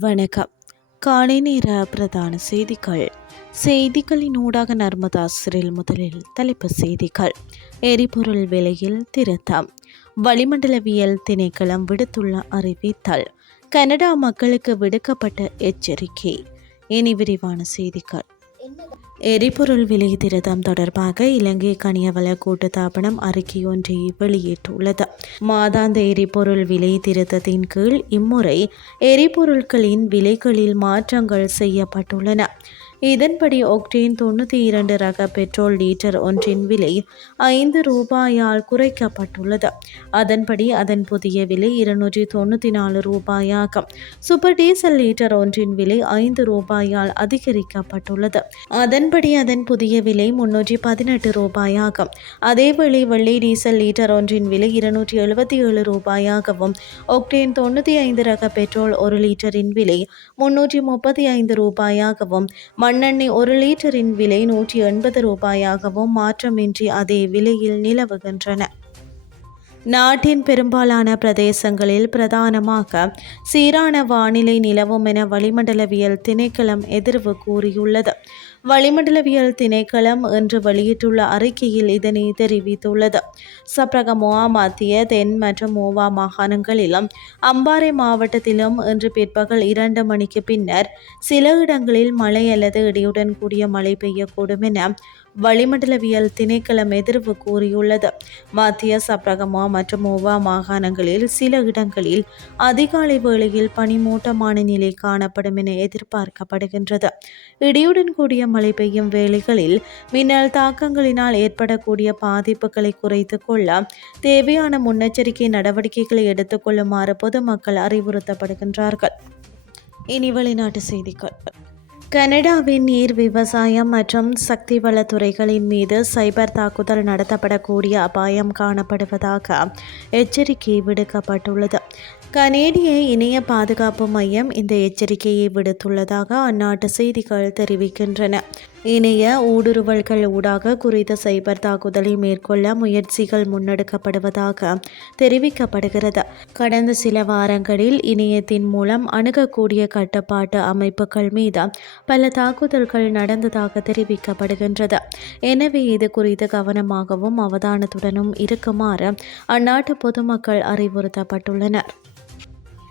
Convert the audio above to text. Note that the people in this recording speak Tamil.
வணக்கம். காலை நேர பிரதான செய்திகள். செய்திகளின் ஊடாக நர்மதாசிரில் முதலில் தலைப்பு செய்திகள். எரிபொருள் விலையில் திருத்தம். வளிமண்டலவியல் திணைக்களம் விடுத்துள்ள அறிவித்தல். கனடா மக்களுக்கு விடுக்கப்பட்ட எச்சரிக்கை. இனி விரிவான செய்திகள். எரிபொருள் விலை திருத்தம் தொடர்பாக இலங்கை கனியவள கூட்டுத்தாபனம் அறிக்கை ஒன்றை வெளியிட்டுள்ளது. மாதாந்த எரிபொருள் விலை திருத்தத்தின் கீழ் இம்முறை எரிபொருட்களின் விலைகளில் மாற்றங்கள் செய்யப்பட்டுள்ளன. இதன்படி ஒக்டேன் தொண்ணூற்றி இரண்டு ரக பெட்ரோல் லீட்டர் ஒன்றின் விலை ஐந்து ரூபாயால் குறைக்கப்பட்டுள்ளது. அதன்படி அதன் புதிய விலை இருநூற்றி தொண்ணூற்றி நாலு ரூபாயாகும். சூப்பர் டீசல் லீட்டர் ஒன்றின் விலை ஐந்து ரூபாயால் அதிகரிக்கப்பட்டுள்ளது. அதன்படி அதன் புதிய விலை முன்னூற்றி பதினெட்டு ரூபாயாகும். அதேவேளை வெள்ளை டீசல் லீட்டர் ஒன்றின் விலை இருநூற்றி எழுபத்தி ஏழு ரூபாயாகவும் ஒக்டேன் தொண்ணூற்றி ஐந்து ரக பெட்ரோல் ஒரு லிட்டரின் விலை முன்னூற்றி முப்பத்தி ஐந்து ரூபாயாகவும் மண்ணெண்ணெய் ஒரு லிட்டரின் விலை நூற்றி எண்பது ரூபாயாகவும் மாற்றமின்றி அதே விலையில் நிலவுகின்றன. நாட்டின் பெரும்பாலான பிரதேசங்களில் பிரதானமாக சீரான வானிலை நிலவும் என வளிமண்டலவியல் திணைக்களம் எதிர்வு கூறியுள்ளது. வளிமண்டலவியல் திணைக்களம் இன்று வெளியிட்டுள்ள அறிக்கையில் இதனை தெரிவித்துள்ளது. சப்ரகமோவா மத்திய தென் மற்றும் மோவா மாகாணங்களிலும் அம்பாறை மாவட்டத்திலும் இன்று பிற்பகல் இரண்டு மணிக்கு பின்னர் சில இடங்களில் மழை அல்லது இடியுடன் கூடிய மழை பெய்யக்கூடும் என வளிமண்டலவியல் திணைக்களம் எதிர்வு கூறியுள்ளது. மத்திய சப்ரகமா மற்றும் ஓவா மாகாணங்களில் சில இடங்களில் அதிகாலை வேளையில் பனிமூட்டமான நிலை காணப்படும் என எதிர்பார்க்கப்படுகின்றது. இடியுடன் கூடிய மழை பெய்யும் வேளைகளில் மின்னல் தாக்கங்களினால் ஏற்படக்கூடிய பாதிப்புகளை குறைத்து கொள்ள தேவையான முன்னெச்சரிக்கை நடவடிக்கைகளை எடுத்துக்கொள்ளுமாறு பொதுமக்கள் அறிவுறுத்தப்படுகின்றார்கள். இனி வெளிநாட்டு செய்திகள். கனடாவின் நீர் விவசாயம் மற்றும் சக்தி வளத்துறைகளின் மீது சைபர் தாக்குதல் நடத்தப்படக்கூடிய அபாயம் காணப்படுவதாக எச்சரிக்கை விடுக்கப்பட்டுள்ளது. கனேடிய இணைய பாதுகாப்பு மையம் இந்த எச்சரிக்கையை விடுத்துள்ளதாக அந்நாட்டு செய்திகள் தெரிவிக்கின்றன. இணைய ஊடுருவல்கள் ஊடாக குறித்த சைபர் தாக்குதலை மேற்கொள்ள முயற்சிகள் முன்னெடுக்கப்படுவதாக தெரிவிக்கப்படுகிறது. கடந்த சில வாரங்களில் இணையத்தின் மூலம் அணுகக்கூடிய கட்டுப்பாட்டு அமைப்புகள் மீது பல தாக்குதல்கள் நடந்ததாக தெரிவிக்கப்படுகின்றது. எனவே இது குறித்து கவனமாகவும் அவதானத்துடனும் இருக்குமாறு அந்நாட்டு பொதுமக்கள் அறிவுறுத்தப்பட்டுள்ளனர்.